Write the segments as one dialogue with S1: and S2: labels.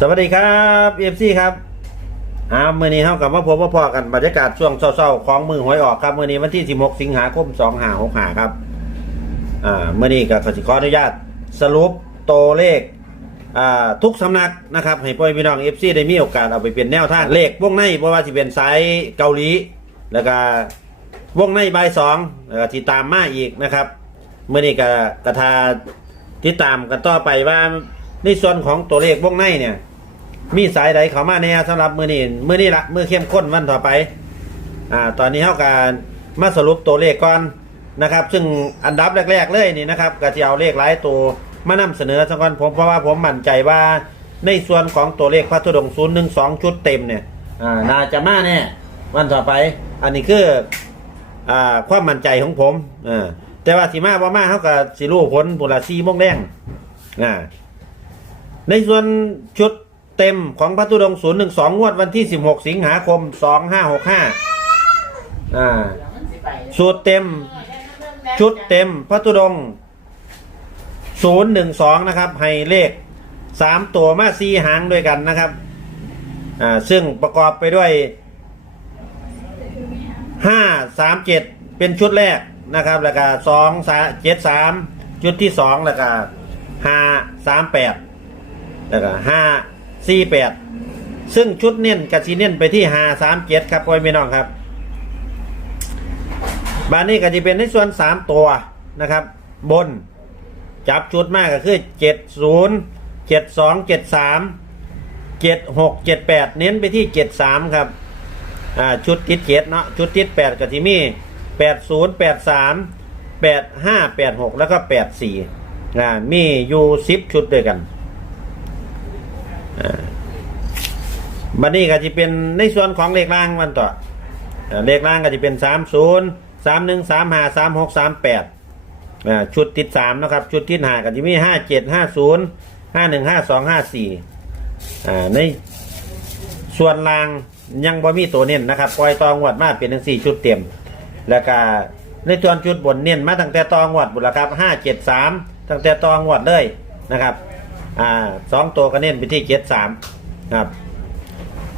S1: สวัสดีครับเอฟซีครับอ่ามื่อนี้เท่ากับว่าพบว่าพอกันบรรยากาศช่วงเศร้าๆของมือหวยออกครับมื่อนี้วันที่ 16 สิงหาคม2565ครับอ่ามื่อนี้ก็ขอขออนุญาตสรุปตัวเลขอ่าทุกสำนักนะครับ ให้พ่อพี่น้องเอฟซีได้มีโอกาสเอาไปเป็นแนวทางเลขวงในเพราะว่าที่เป็นสายเกาหลี แล้วก็วงในใบสองแล้วก็ที่ตามมาอีกนะครับเมื่อนี้ก็กระทาติดตามกันต่อไปว่าในส่วนของตัวเลขวงในเนี่ย มีสายใดเข้ามาแน่สำหรับมือนี้มือนี้ละมือเข้มข้นวันต่อไปอ่าตอนนี้เท่าการมาสรุปตัวเลขก่อนนะครับ ซึ่งอันดับแรก ๆ เลยนี่นะครับก็จะเอาเลขหลายตัวมานำเสนอสักก่อนผมเพราะว่าผมมั่นใจว่าในส่วนของตัวเลขพระธุดงศูนย์หนึ่งสองชุดเต็มเนี่ยอ่าน่าจะมาแน่วันต่อไป อันนี้คืออ่าความมั่นใจของผมอ่าแต่ว่าสีมาบ่ามาเขากับสีรู้ผลบุราซีโมงแดงอ่าในส่วนชุด เต็มของพระธุดงศูนย์หนึ่งสองงวดวันที่สิบหกสิงหาคมสองห้าหกห้าอ่าสูตรเต็ม ชุดเต็มพระธุดงศูนย์หนึ่งสองนะครับ ให้เลขสามตัวมาสี่หางด้วยกันนะครับ อ่า ซึ่งประกอบไปด้วยห้าสามเจ็ดเป็นชุดแรกนะครับแล้วก็สองสาเจ็ดสามชุดที่สองแล้วก็ห้าสามแปดแล้วก็ห้า สี่แปดซึ่งชุดเน้นกับสีเน้นไปที่หาสามเจ็ดครับพ่อพี่น้องครับ บานนี้ก็จะเป็นในส่วนสามตัวนะครับ บน จับชุดมากก็คือเจ็ดศูนย์เจ็ดสองเจ็ดสามเจ็ดหกเจ็ดแปดเน้นไปที่เจ็ดสามครับอ่าชุดติดเจ็ดเนาะชุดติดแปดกับที่มีแปดศูนย์แปดสามแปดห้าแปดหกแล้วก็แปดสี่อ่ามีอยู่สิบชุดด้วยกัน บัดนี้ก็จะเป็นในส่วนของเลขล่างมันต่อเลขล่างก็จะเป็นสามศูนย์สามหนึ่งสามห้าสามหกสามแปดชุดติดสามนะครับ ชุดติดห้าก็จะมีห้าเจ็ดห้าศูนย์ห้าหนึ่งห้าสองห้าสี่ในส่วนล่างยังบ่มีตัวเน้นนะครับปล่อยตองวดมาเป็นทั้งสี่ชุดเต็ม แล้วก็ในส่วนชุดบนเน้นมาตั้งแต่ตองวดบุญละครับห้าเจ็ดสามตั้งแต่ตองวดเลยนะครับ อ่าสองตัวก็เน้นไปที่เจ็ดสามครับ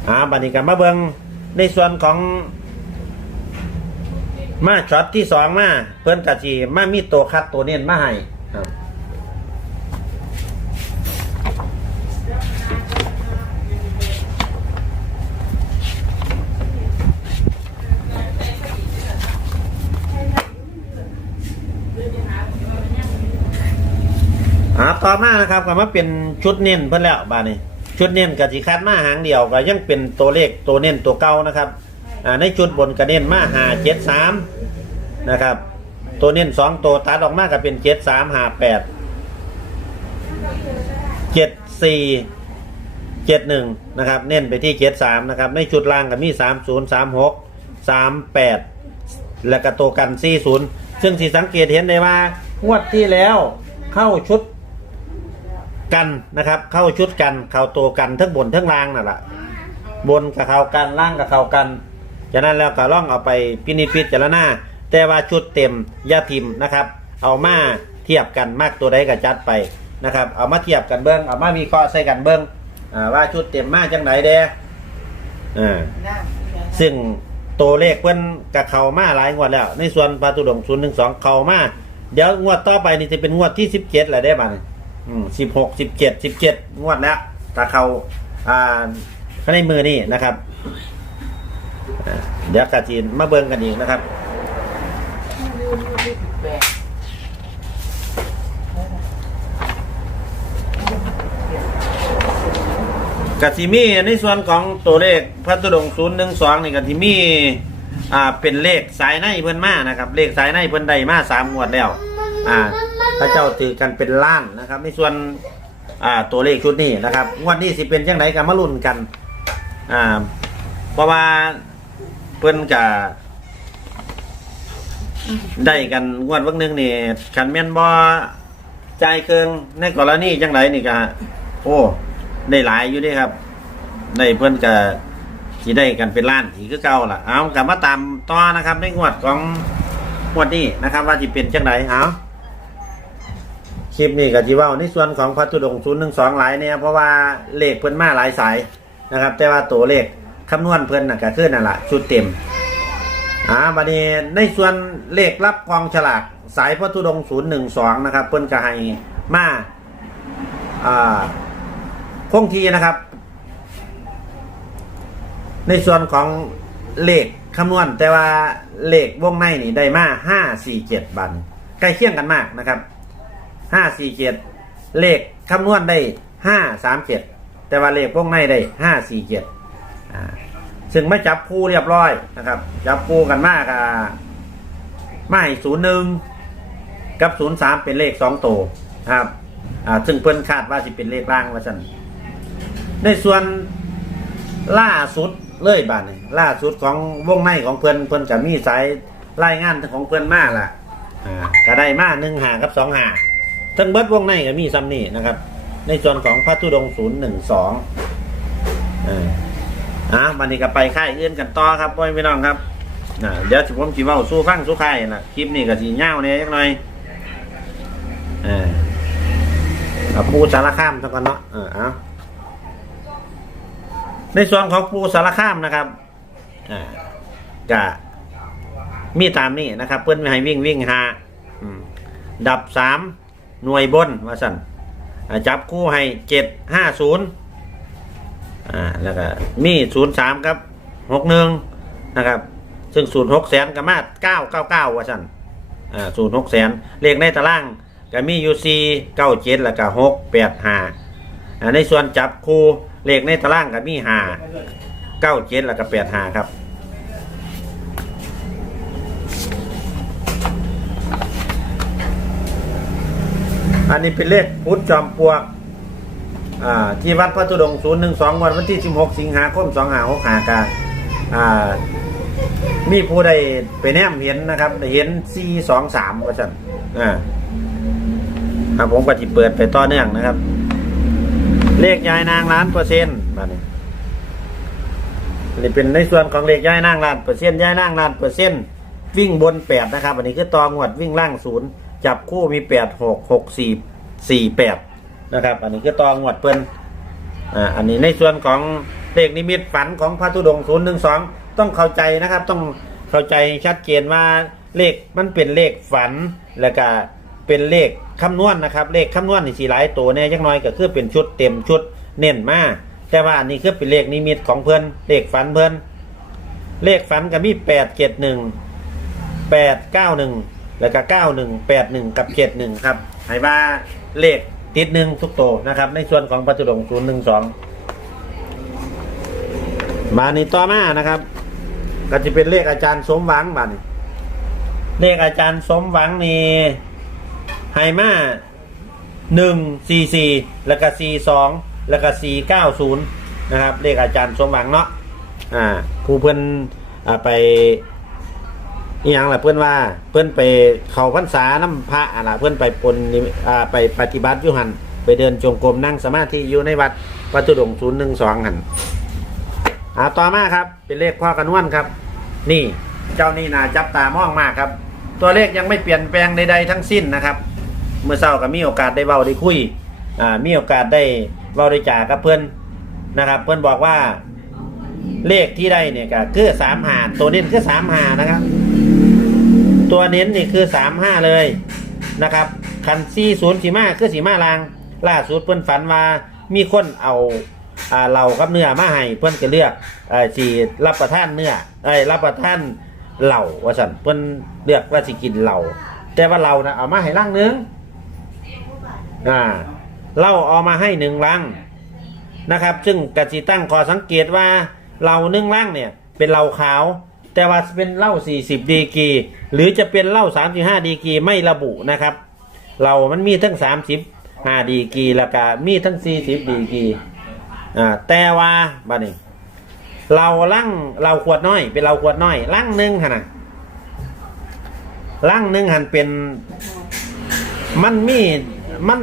S1: อ่าบัดนี้กันมาเบิงในส่วนของมาช็อตที่สองมาเพิ่นกะจีมามีตัวคัดตัวเน้นมาให้ครับอ่าต่อมา นะครับก็มาเป็นชุดเน้นเพิ่นแล้วบาดนี้ ชุดเน้นกับจีคัดมาหางเดียวก็ยังเป็นตัวเลขตัวเน้นตัวเก่านะครับอ่าในชุดบนก็เน้นมาหาเจ็ดสามนะครับ ตัวเน้นสองตัวตัดออกมาก็เป็นเจ็ดสามหาแปดเจ็ดสี่เจ็ดหนึ่งนะครับ เน้นไปที่เจ็ดสามนะครับ ในชุดล่างก็มีสามศูนย์สามหกสามแปดแล้วก็ตัวกันสี่ศูนย์ซึ่งที่สังเกตเห็นได้ว่างวดที่แล้วเข้าชุด กันนะครับ เข้าชุดกันเข้าตัวกันทั้งบนทั้งล่างนั่นแหละบนกับเข้ากันล่างกับเข้ากันจากนั้นแล้วก็ล่องเอาไปพินิจพิจารณาแต่ว่าชุดเต็มยาทิมนะครับ เอามาเทียบกันมากตัวใดก็จัดไปนะครับ เอามาเทียบกันเบิ้งเอามาวิเคราะห์ใส่กันเบิ้งอ่าว่าชุดเต็มมากจังไหนเด้อซึ่งตัวเลขเพิ่นกับเขามาหลายงวดแล้ว ในส่วนปาตุดงศูนย์หนึ่งสองเขามา เดี๋ยวงวดต่อไปนี่จะเป็นงวดที่สิบเจ็ดแหละได้บ้าง สิบหกสิบเจ็ดสิบเจ็ดงวดแล้วตาเขาอ่าข้างในมือนี่นะครับอ่าเดี๋ยวกาจีนมาเบิ่งกันอีกนะครับกติมีในส่วนของตัวเลขพัตุดงศูนย์หนึ่งสองนี่กติมีอ่าเป็นเลขสายในเพิ่นมานะครับ เลขสายในเพิ่นได้มาสามงวดแล้ว อ่าพระเจ้าตือกันเป็นล้านนะครับ ในส่วนอ่าตัวเลขชุดนี้นะครับงวดนี้สิเป็นจังไดกันมาลุ้นกันอ่าเพราะว่าเพิ่อนกะได้กันงวดวันนึงนี่ขันแม่นบ่ใจายเกิงในกรณีจังไดนี่กะโอ้ได้หลายอยู่ด้ครับได้เพิ่อนกะสิได้กันเป็นล้านอีกคือเก่าล่ะเอากลับมาตามต่อนะครับในงวดของงวดนี้นะครับ ว่าสิเป็นจังไดเอา ลิปนี้ก็จีว่าในส่วนของพัทุดงศูนย์หนึ่งสองหลายเนี่ยเพราะว่าเลขเพิ่นมาหลายสายนะครับ แต่ว่าตัวเลขคำนวณเพิ่นน่ะก็คือนั่นแหละชุดเต็มอ่าบัดนี้ในส่วนเลขรับกองฉลากสายพัทุดงศูนย์หนึ่งสองนะครับ เพิ่นก็ให้มาอ่าคงทีนะครับ ในส่วนของเลขคำนวณแต่ว่าเลขวงในนี่ได้มาห้าสี่เจ็ดบันใกล้เคียงกันมากนะครับ ห้าสี่เจ็ดเลขคำนวณได้ห้าสามเจ็ดแต่ว่าเลขพวงในได้ห้าสี่เจ็ดซึ่งไม่จับคู่เรียบร้อยนะครับ จับคู่กันมากอะไม่ศูนย์หนึ่งกับศูนย์สามเป็นเลขสองตัวครับอ่าซึ่งเพิ่นคาดว่าจะเป็นเลขล่างว่าฉันในส่วนล่าสุดเลยบาดนี่ล่าสุดของวงในของเพื่อนเพื่อนกับมีสายรายงานของเพื่อนมากล่ะอ่าก็ได้มากหนึ่งหากับสองหา ทั้งเบิดวงในก็มีซ้ำนี่นะครับ ในส่วนของพระธุดงศูนย์หนึ่งสองอ่าวันนี้ก็ไปค่ายอื่นกันต่อครับพ่อพี่น้องครับอ่าเดี๋ยวผมจีว่าสู้ฟังสู้ค่ายนะคลิปนี้ก็สีเงาเนี่ยยังหน่อยอ่าเอาปูสารข้ามเท่ากันเนาะเออเอาในส่วนของปูสารข้ามนะครับอ่าจะมีตามนี้นะครับ เพื่อนไม่ให้วิ่งวิ่งหาดับสาม หน่วยบนว่าสั่นจับคู่ให้เจ็ดห้าศูนย์อ่าแล้วก็มีศูนย์สามครับหกหนึ่งนะครับ ซึ่งศูนย์หกแสนกับมาเก้าเก้าเก้าว่าสั่นอ่าศูนย์หกแสนเลขในตารางก็มียูซีเก้าเจ็ดแล้วก็หกแปดห้าอ่าในส่วนจับคู่เลขในตารางกับมีห้าเก้าเจ็ดแล้วก็แปดห้าครับ อันนี้เป็นเลขพุทธจอมปลวกที่วัดพระตุดงศูนย์หนึ่งสองวันวันที่สิบหกสิงหาคมสองหาหกหากามีผู้ใดไปแนมเห็นนะครับเห็นสี่สองสามว่าสั่นอ่าครับผมก็จะเปิดไปต่อเนื่องนะครับ เลขยายนางล้านเปอร์เซ็นต์มาเนี่ยนี่เป็นในส่วนของเลขยายนางล้านเปอร์เซ็นต์ยายนางล้านเปอร์เซ็นต์วิ่งบนแปดนะครับ อันนี้คือตองวดวิ่งล่างศูนย์ จับคู่มีแปดหกหกสี่สี่แปดนะครับ อันนี้คือตองหวดเปิ้นอ่าอันนี้ในส่วนของเลขนิมิตฝันของพระธุดงศูนย์หนึ่งสองต้องเข้าใจนะครับ ต้องเข้าใจชัดเจนว่าเลขมันเป็นเลขฝันแล้วก็เป็นเลขคำนวณนะครับ เลขคำนวณนี่สีหลายตัวเนี่ยยักน้อยก็คือเป็นชุดเต็มชุดเน้นมากแต่ว่าอันนี้คือเป็นเลขนิมิตของเพื่อนเลขฝันเพื่อนเลขฝันก็มีแปดเจ็ดหนึ่งแปดเก้าหนึ่ง แล้วก็เก้าหนึ่งแปดหนึ่งกับเจ็ดหนึ่งครับให้ว่าเลขติดหนึ่งทุกโตวนะครับ ในส่วนของปัจจุบันศูนย์หนึ่งสองมานี่ต่อมานะครับ ก็จะเป็นเลขอาจารย์สมหวังบัดนเลขอาจารย์สมหวังนี่ไฮมาหนึ่งสี่สี่แล้วก็สี่สองแล้วก็สี่เก้าศูนย์นะครับ เลขอาจารย์สมหวังเนาะอ่าครูเพื่อนอาไป อีหยังล่ะเพื่อนว่าเพื่อนไปเขาพรรษาน้ำพระอะล่ะเพื่อนไปปนนิมิอ่าไปปฏิบัติอยุหันไปเดินจงกรมนั่งสมาธิอยู่ในวัดวัดจุดงศูนย์หนึ่งสองหันอ่าต่อมาครับเป็นเลขพ่อกันนวนครับ นี่เจ้านี่นาจับตามองมากครับ ตัวเลขยังไม่เปลี่ยนแปลงใดๆทั้งสิ้นนะครับ เมื่อเช้าก็มีโอกาสได้เบาได้คุยอ่ามีโอกาสได้เบาได้จ่ากับเพื่อนนะครับ เพื่อนบอกว่าเลขที่ได้เนี่ยก็คือสามหาตัวเน้นคือสามหานะครับ ตัวเน้นนี่คือสามห้าเลยนะครับคันซีศูนย์สีมาคือสีมาลาง ล่าสุดเพื่อนฝันว่ามีคนเอาอ่าเหล่ากับเนื้อมาให้เพื่อนก็เลือกเอ่อสีรับประทานเนื้อเอ้ยรับประทานเหล่าว่าสันเพื่อนเลือกว่าสิกินเหล่าแต่ว่าเรานะเอามาให้ล่างหนึงอ่าเหล่าเอามาให้หนึ่งลังนะครับ ซึ่งกสิตั้งขอสังเกตว่าเหล่านึ่งลังเนี่ยเป็นเหล่าขาว แต่ว่าเป็นเหล้า40 ดีกรีหรือจะเป็นเหล้า35 ดีกรีไม่ระบุนะครับ เรามันมีทั้ง 30 5 ดีกรีแล้วก็มีทั้ง 40 ดีกรีอ่าแต่ว่าบัดนี้เราลั่งเราขวดน้อย เป็นเราขวดน้อยลั่งหนึ่งขนาดลั่งหนึ่งหันเป็น มันมีมัน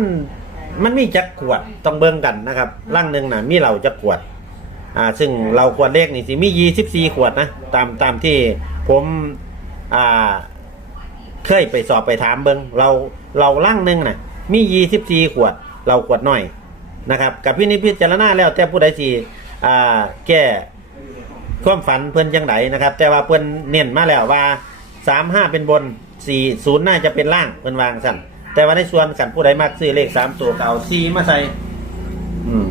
S1: มันมีจักขวดต้องเบิ่งกันนะครับลั่งหนึ่งนะมีเราจักขวด อ่าซึ่งเราขวดเลขนี่สิมียี่สิบสี่ขวดนะตามตามที่ผมอ่าเคยไปสอบไปถามเบิงเราเราล่างหนึงนะมียี่สิบสี่ขวด เราขวดน้อยนะครับ กับพี่นิจพิจารณาแล้วแต่ผู้ใดสิอ่าแก้ความฝันเพิ่อนจังไดนะครับ แต่ว่าเพิ่อนเน้นมาแล้วว่าสามห้าเป็นบนสี่ศูนย์น่าจะเป็นล่างเพิ่อนวางสั่นแต่ว่าในส่วนกันผู้ใดมักซื้อเลขสามตัวเก็เอาสี่มาใส่อืม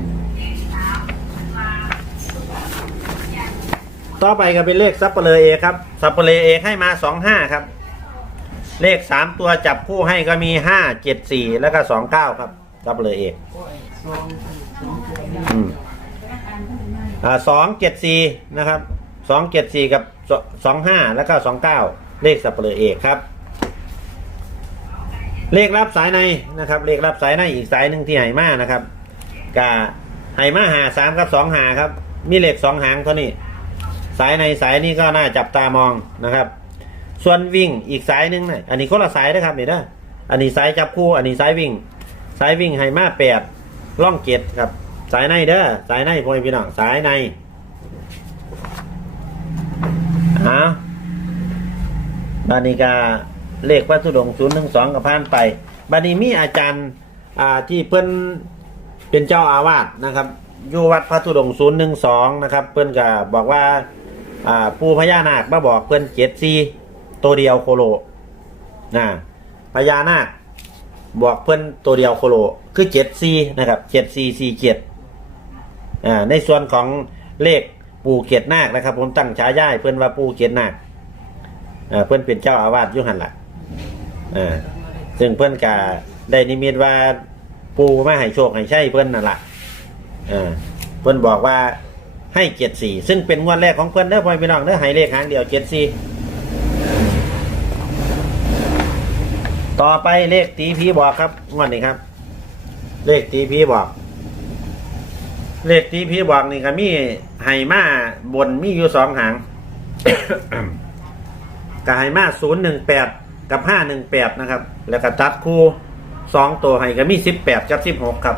S1: ต่อไปก็เป็นเลขซับเปลเอครับซับเปลเอให้มาสองห้าครับ เลขสามตัวจับคู่ให้ก็มีห้าเจ็ดสี่แล้วก็สองเก้าครับซับเปลเออืมอ่าสองเจ็ดสี่นะครับสองเจ็ดสี่กับสองห้าแล้วก็สองเก้าเลขสับเปลือเอกครับ เลขรับสายในนะครับ เลขรับสายในอีกสายหนึ่งที่ไหมานะครับกาไหมาหาสามกับสองหาครับ มีเลขสองหางเท่านี้ สายในสายนี้ก็น่าจับตามองนะครับ ส่วนวิ่งอีกสายหนึ่งนะอันนี้คนละสายนะครับนี่นะอันนี้สายจับคู่ อันนี้สายวิ่ง สายวิ่งไหมาแปดล่องเกตครับ สายในเด้อสายในพ่อพี่น้องสายในเอาบานิกาเลขวัตถุดงศูนย์หนึ่งสองกับผ่านไปบานีมีอาจารย์อ่าที่เพิ่นเป็นเจ้าอาวาสนะครับอยู่วัดพระธุดงศูนย์หนึ่งสองนะครับ เพิ่นก็บอกว่า อ่าปูพญานาคมาบอกเพิ่อนเจ็ดซีตัวเดียวโคโลนะพญานาคบอกเพิ่อนตัวเดียวโคโลคือเจ็ดซีนะครับเจ็ดซีซีเจ็ดอ่าในส่วนของเลขปูเกียรตินาคนะครับ ผมตั้งฉายาเพิ่อนว่าปูเกียรตินาคอ่าเพิ่อนเป็นเจ้าอาวาสยุหันละอ่าซึ่งเพิ่อนกาได้นิมิตว่าปู่มาให้โชคให้ใช่เพิ่อนนั่นแหละอ่าเพิ่อนบอกว่า ให้เจ็ดสี่ซึ่งเป็นงวดแรกของเพิ่อนเด้อพ่อพี่น้องเด้อให้เลขหางเดียวเจ็ดสี่ต่อไปเลขตีพีบอกครับงวดนี้ครับ เลขตีพีบอก เลขตีพีบอกนี่ก็มีไฮมาบนมีอยู่สองหางกับไฮมาศูนย์หนึ่งแปดกับห้าหนึ่งแปดนะครับ แล้วก็จัดคู่สองตัวไฮก็มีสิบแปดกับสิบหกครับ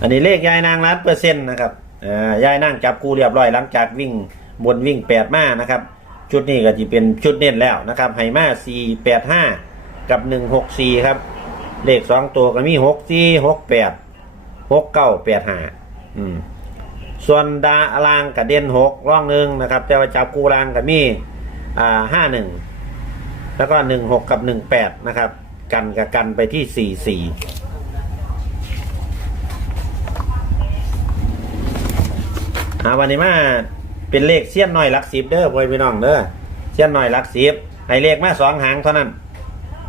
S1: อันนี้เลขยายนางล้านเปอร์เซ็นต์นะครับอ่อยายนางจับคู่เรียบร้อยหลังจากวิ่งบนวิ่งแปดมานะครับ ชุดนี้ก็จะเป็นชุดเน้นแล้วนะครับไฮมาสี่แปดห้ากับหนึ่งหกสี่ครับ เลขสองตัวก็มีหกสี่หกแปดหกเก้าแปดห้าอืมส่วนดาลางกับเด่นหกร่องหนึ่งนะครับ แต่ว่าจับกูรางกับมีอ่าห้าหนึ่งแล้วก็หนึ่งหกกับหนึ่งแปดนะครับ กันกับกันไปที่สี่สี่ หาวันนี้มาเป็นเลขเสี้ยนหน่อยลักสิบเด้อพ่อพี่น้องเด้อเสี้ยนหน่อยลักสิบให้เลขมาสองหางเท่านั้น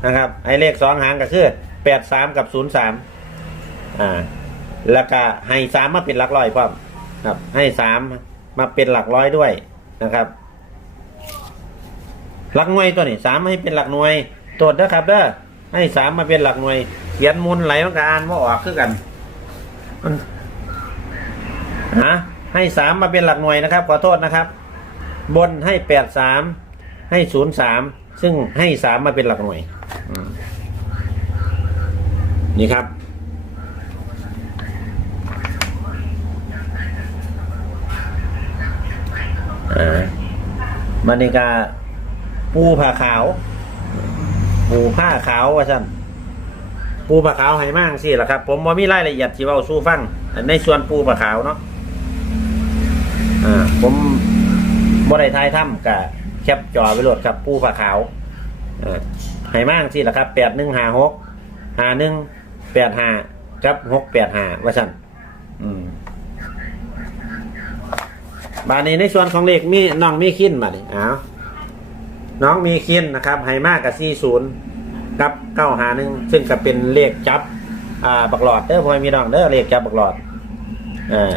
S1: นะครับให้เลขสองหางก็คือแปดสามกับศูนย์สามอ่าแล้วก็ให้สามมาเป็นหลักร้อยพร้อมครับ ให้สามมาเป็นหลักร้อยด้วยนะครับหลักหน่วยตัวนี้สามให้เป็นหลักหน่วยตรวจนะครับเด้อให้สามมาเป็นหลักหน่วย เขียนมูลไหลมันก็อ่านว่าออกคือกันฮะ ให้สามมาเป็นหลักหน่วยนะครับ ขอโทษนะครับ บนให้แปดสามให้ศูนย์สามซึ่งให้สามมาเป็นหลักหน่วยนี่ครับอ่ามันนี่กาปูผ้าขาว ปูผ้าขาวว่าสั่นปูผ้าขาวให้มั่งสิล่ะครับ ผมว่ามีรายละเอียดที่เว่าสู้ฟัง ในส่วนปูผ้าขาวเนาะ อ่าผมบ่ได้ทายถ้ำกับแคปจอไปโหลดครับปูผ้าขาวอ่าให้มั่งสิล่ะครับแปดหนึ่งห้าหกห้าหนึ่งแปดห้ากับหกแปดห้าว่าสั่นอืมบานี้ในส่วนของเลขมีน้องมีคินมาดิอ้าวน้องมีคินนะครับไฮมากกับสี่ศูนย์กับเก้าหาหนึ่งซึ่งก็เป็นเลขจับ อ่าบักหลอดเด้อพอมีน้องเด้อเลขจับบักหลอดอ่า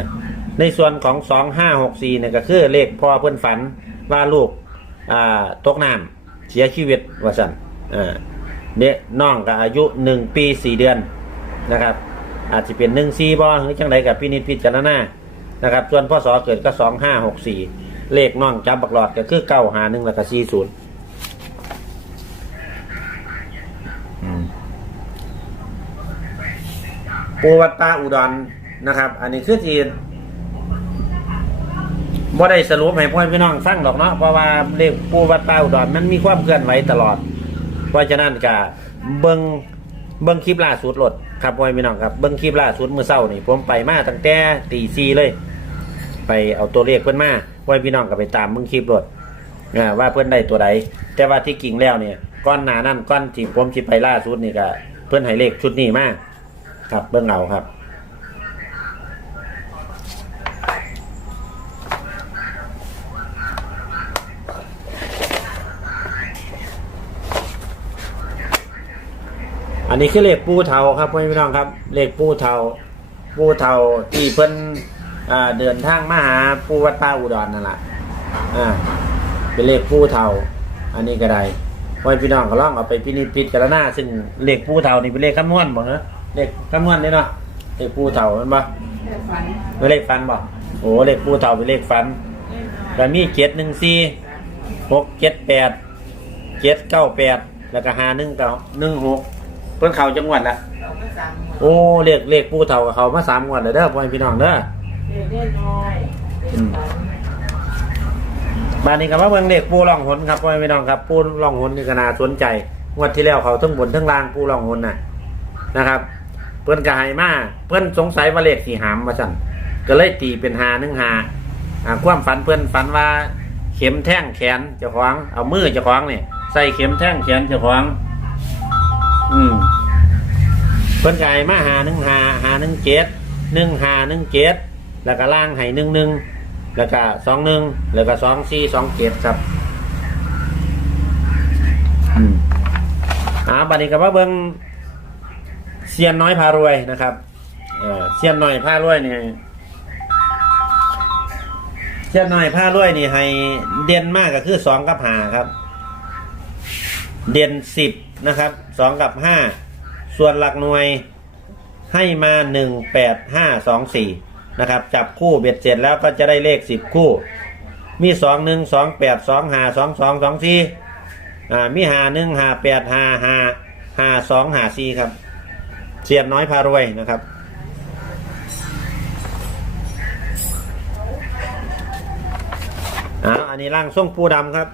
S1: ในส่วนของสองห้าหกสี่เนี่ยก็คือเลขพ่อเพื่อนฝันว่าลูกอ่าตกน้ำเสียชีวิตว่าสันอ่าเนี่ยน้องก็อายุหนึ่งปีสี่เดือนนะครับ อาจจะเป็นหนึ่งสี่บ่หรือจังไรกับพินิจพิจารณานะครับ ส่วนพ่อสอเกิดก็สองห้าหกสี่เลขน้องจับบักหลอดก็คือเก้าหาหนึ่งแล้วก็สี่ศูนย์ปูวัดป่าอุดรนะครับ อันนี้คือที่ บ่ได้สรุปให้พ่อพี่น้องฟังหรอกเนาะเพราะว่าเลขปูวัดป่าอุดรมันมีความเคลื่อนไหวตลอด เพราะฉะนั้นก็เบิ่งเบิ่งคลิปล่าสุดโลดครับพ่อพี่น้องครับเบิ่งคลิปล่าสุดมือเช้านี่ผมไปมาตั้งแต่ตีสี่เลย ไปเอาตัวเลขเพิ่นมาพ่อพี่น้องก็ไปตามเบิ่งคลิปโลดอ่าว่าเพิ่อนได้ตัวใดแต่ว่าที่กิ่งแล้วเนี่ยก้อนหนานั่นก้อนที่ผมสิไปล่าสุดนี่ก็เพิ่อนให้เลขชุดนี้มาครับเบิ่งเอาครับ อั นนี้คือเลขปูเทาครับพ่อพี่น้องครับ เลขปูเทาปูเทาที่เพิ่นเดินทางมาหาปูวัดป่าอุดรนั่นแหละอ่าเป็นเลขปูเทาอันนี้ก็ได้พ่อพี่น้องก็ลองเอาไปพินิจพิจารณาซึ่งเลขปูเทานี่เป็นเลขคำนวณบ่ฮะเลขคำนวณนี่เนาะเลขปูเทามันบ่เป็นเลขฟันบ่โอ้เลขปูเทาเป็นเลขฟันแล้วมีเจ็ดหนึ่งสี่หกเจ็ดแปดเจ็ดเก้าแปดแล้วก็หาหนึ่งเก้าหนึ่งหก เพิ่นเข้าจังหวัดละ
S2: เราก็สั่งหมด
S1: โอ้เลขเลขปูเท่ากับเขามาสามงวดเลยเด้อพ่อแม่พี่น้องเด้อ
S2: เรียนเล่นน้อยเล่นฝัน
S1: บ้านนี้ก็มาเบิ่งเลขปูร่องหนครับพ่อแม่พี่น้องครับปูร่องหนนี่ก็น่าสนใจงวดที่แล้วเขาทั้งบนทั้งล่างปูร่องหนน่ะนะครับ เพิ่นก็ให้มาเพิ่นสงสัยว่าเลขสีหามมาสั่นก็เลยตีเป็นหาหนึ่งหาอ่าความฝันเพิ่นฝันว่าเข็มแท่งแขนเจ้าของเอามือเจ้าของนี่ใส่เข็มแท่งแขนเจ้าของ อืมเพิ่นก็ให้มาหาหนึ่งหาหาหนึ่งเจ็ดหนึ่งหาหนึ่งเจ็ดแล้วก็ล่างให้หนึ่งหนึ่งแล้วก็สองหนึ่งแล้วก็สองสี่สองเจ็ดครับอืมอ่าบัดนี้ก็มาเบิ่งเซียนน้อยพารวยนะครับเออเซียนน้อยพารวยนี่เซียนน้อยพารวยนี่ให้เด่นมากก็คือสองกับหาครับ เด่นสิบนะครับ สองกับห้าส่วนหลักหน่วยให้มาหนึ่งแปดห้าสองสี่นะครับ จับคู่เบ็ดเสร็จแล้วก็จะได้เลขสิบคู่ มีสองหนึ่งสองแปดสองห้าสองสองสองสี่อ่ามีหาหนึ่งหาแปดหาหาหาสองหาสี่ครับเสียนน้อยพารวยนะครับอ่าอันนี้ร่างทรงปูดำครับ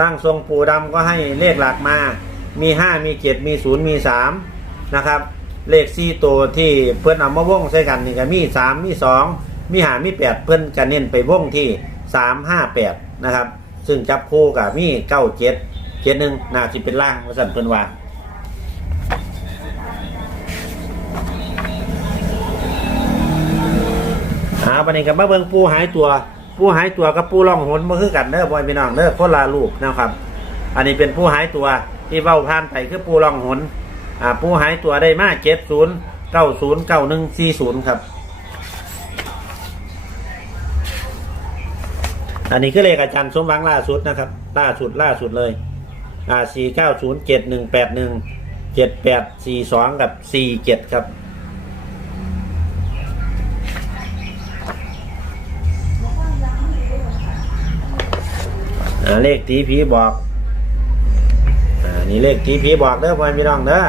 S1: ร่างทรงปูดำก็ให้เลขหลักมา มีห้ามีเจ็ดมีศูนย์มีสามนะครับ เลขสี่ตัวที่เพื่อนเอามาว่งใส่กันนี่ก็มีสามมีสองมีหามีแปดเพื่อนจะเน้นไปว่งที่สามห้าแปดนะครับ ซึ่งจับคู่กับมีเก้าเจ็ดเจ็ดหนึ่งน่าจะเป็นล่างว่าสันเพื่อนว่าหาปันนี้กับมาเบิ่งปูหายตัว ปูหายตัวกับปูล่องหนมาคือกันเด้อบอยพี่น้องเด้อคนลาลูกนะครับ อันนี้เป็นผู้หายตัว ที่เว้าผ่านไปคือปูล่องหนอ่าปูหายตัวได้มาเจ็ดศูนย์เก้าศูนย์เก้าหนึ่งสี่ศูนย์ครับ อันนี้คือเลขอาจารย์สมหวังล่าสุดนะครับ ล่าสุดล่าสุดเลย อ่าสี่เก้าศูนย์เจ็ดหนึ่งแปดหนึ่งเจ็ดแปดสี่สองกับสี่เจ็ดครับอ่าเลขตีผีบอก นี่เลขตีผีบอกเด้อพ่อพี่น้องเด้อ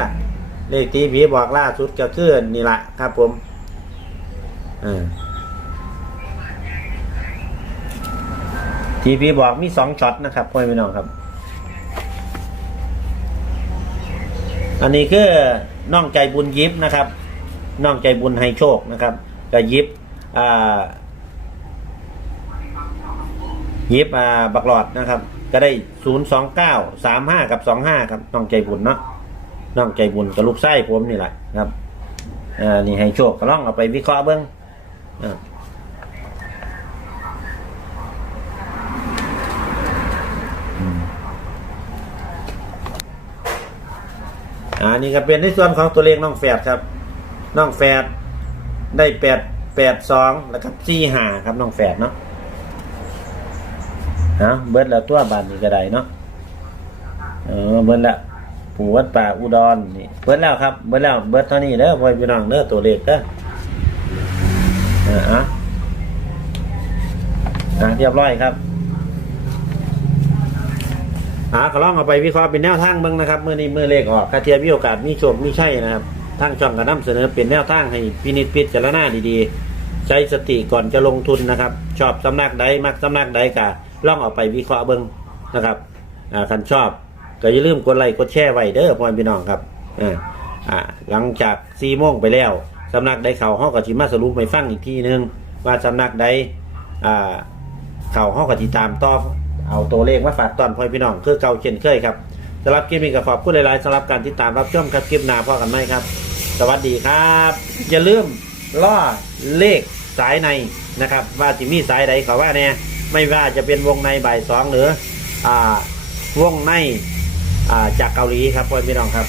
S1: เลขตีผีบอกล่าสุดก็คือนี่ละครับผมอทีพีบอกมีสองช็อตนะครับพ่อพี่น้องครับ อันนี้คือน้องใจบุญยิบนะครับน้องใจบุญให้โชคนะครับก็ยิบอ่ายิบอ่าบักหลอดนะครับ ก็ได้ศูนย์สองเก้าสามห้ากับสองห้าครับน้องใจบุญเนาะน้องใจบุญกับลูกไส้ผมนี่แหละครับอ่านี่ให้โชคก็ลองเอาไปวิเคราะห์เบิ้งอ่าอืมอ่านี่ก็เป็นในส่วนของตัวเลขน้องแฝดครับ น้องแฝดได้แปดแปดสองแล้วก็สี่ห้าครับน้องแฝดเนาะ เอาเบิดแล้วตัวบานนี้ก็ได้เนาะเออเบิดแล้วปู่วัดป่าอุดรนี่เบิดแล้วครับ เบิดแล้วเบิดเท่านี้เด้อพ่อพี่น้องเด้อตัวเลขเด้ออะอะเรียบร้อยครับหาขอลองเอาไปวิเคราะห์เป็นแนวทางบ้างนะครับเมื่อนี้เมื่อเลขออกคาเทียมีโอกาสมีโชคมีใช่นะครับทางช่องก็นำเสนอเป็นแนวทางให้พินิจพิจารณาดีๆ ใช้สติก่อนจะลงทุนนะครับ ชอบสำนักใดมักสำนักใดกะล่องเอาไปวิเคราะห์เบิ่งนะครับอ่าคันชอบก็อย่าลืมกดไลค์กดแชร์ไว้เด้อพ่อแม่พี่น้องครับอ่าอ่าหลังจากซีโมงไปแล้วสำนักใดเขาห้องกับจิมาสรุปให้ฟังอีกทีนึงว่าสำนักใดอ่าเขาห้องกับจิตามต่อเอาตัวเลขมาฝากตอนพ่อพี่น้องคือเก่าเช่นเคยครับสำหรับคลิปนี้ก็ขอบคุณหลายๆสำหรับการติดตามรับชมครับคลิปหน้าพ่อกันไหมครับ สวัสดีครับ อย่าลืมล่อเลข สายในนะครับ ว่าจะมีสายใดเขาว่าเนี่ยไม่ว่าจะเป็นวงในบ่ายสองหรืออ่าวงในอ่าจากเกาหลีครับพ่อพี่น้องครับ